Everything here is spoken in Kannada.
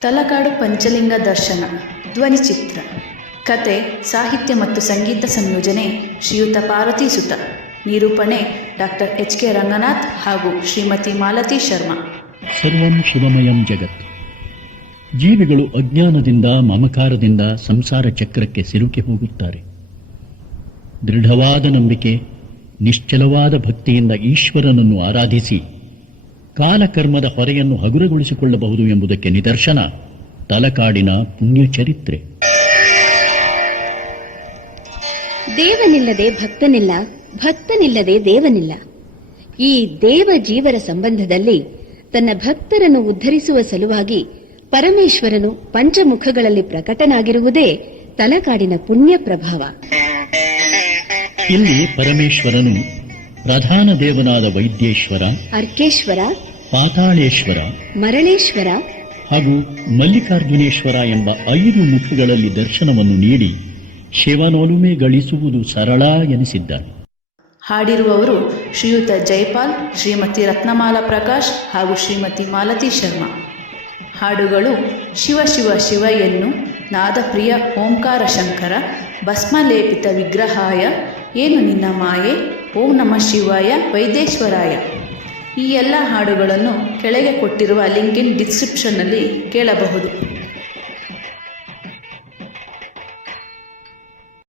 ತಲಕಾಡು ಪಂಚಲಿಂಗ ದರ್ಶನ ಧ್ವನಿಚಿತ್ರ ಕತೆ, ಸಾಹಿತ್ಯ ಮತ್ತು ಸಂಗೀತ ಸಂಯೋಜನೆ, ಶ್ರೀಯುತ ಪಾರ್ವತಿ ಸುತ, ನಿರೂಪಣೆ ಡಾಕ್ಟರ್ ಎಚ್ ಕೆ ರಂಗನಾಥ್ ಹಾಗೂ ಶ್ರೀಮತಿ ಮಾಲತಿ ಶರ್ಮಾ. ಸರ್ವಂ ಶಿವಮಯಂ ಜಗತ್ ಜೀವಿಗಳು ಅಜ್ಞಾನದಿಂದ, ಮಮಕಾರದಿಂದ ಸಂಸಾರ ಚಕ್ರಕ್ಕೆ ಸಿಲುಕಿ ಹೋಗುತ್ತಾರೆ. ದೃಢವಾದ ನಂಬಿಕೆ, ನಿಶ್ಚಲವಾದ ಭಕ್ತಿಯಿಂದ ಈಶ್ವರನನ್ನು ಆರಾಧಿಸಿ ಕಾಲಕರ್ಮದ ಹೊರೆಯನ್ನು ಹಗುರಗೊಳಿಸಿಕೊಳ್ಳಬಹುದು ಎಂಬುದಕ್ಕೆ ನಿದರ್ಶನ ತಲಕಾಡಿನ ಪುಣ್ಯ ಚರಿತ್ರೆ ದೇವನಿಲ್ಲದೆ ಭಕ್ತನಿಲ್ಲ ಭಕ್ತನಿಲ್ಲದೆ ದೇವನಿಲ್ಲ. ಈ ದೇವ ಜೀವರ ಸಂಬಂಧದಲ್ಲಿ ತನ್ನ ಭಕ್ತರನ್ನು ಉದ್ಧರಿಸುವ ಸಲುವಾಗಿ ಪರಮೇಶ್ವರನು ಪಂಚಮುಖಗಳಲ್ಲಿ ಪ್ರಕಟನಾಗಿರುವುದೇ ತಲಕಾಡಿನ ಪುಣ್ಯ ಪ್ರಭಾವ ಇಲ್ಲಿ ಪರಮೇಶ್ವರನು ಪ್ರಧಾನ ದೇವನಾದ ವೈದ್ಯೇಶ್ವರ ಅರ್ಕೇಶ್ವರ ಪಾತಾಳೇಶ್ವರ ಮರಳೇಶ್ವರ ಹಾಗೂ ಮಲ್ಲಿಕಾರ್ಜುನೇಶ್ವರ ಎಂಬ ಐದು ಮುಖಗಳಲ್ಲಿ ದರ್ಶನವನ್ನು ನೀಡಿ ಶಿವನೊಲುಮೆ ಗಳಿಸುವುದು ಸರಳ ಎನಿಸಿದ್ದಾನೆ ಹಾಡಿರುವವರು ಶ್ರೀಯುತ ಜೈಪಾಲ್ ಶ್ರೀಮತಿ ರತ್ನಮಾಲಾ ಪ್ರಕಾಶ್ ಹಾಗೂ ಶ್ರೀಮತಿ ಮಾಲತಿ ಶರ್ಮಾ. ಹಾಡುಗಳು ಶಿವ ಶಿವ ಶಿವ ಎನ್ನು ನಾದಪ್ರಿಯ ಓಂಕಾರ ಶಂಕರ ಭಸ್ಮಲೇಪಿತ ವಿಗ್ರಹಾಯ ಏನು ನಿನ್ನ ಮಾಯೆ? ಓಂ ನಮಃ ಶಿವಾಯ ವೈದೇಶ್ವರಾಯ ಈ ಎಲ್ಲ ಹಾಡುಗಳನ್ನು ಕೆಳಗೆ ಕೊಟ್ಟಿರುವ ಲಿಂಕಿನ್ ಡಿಸ್ಕ್ರಿಪ್ಷನ್ನಲ್ಲಿ ಕೇಳಬಹುದು.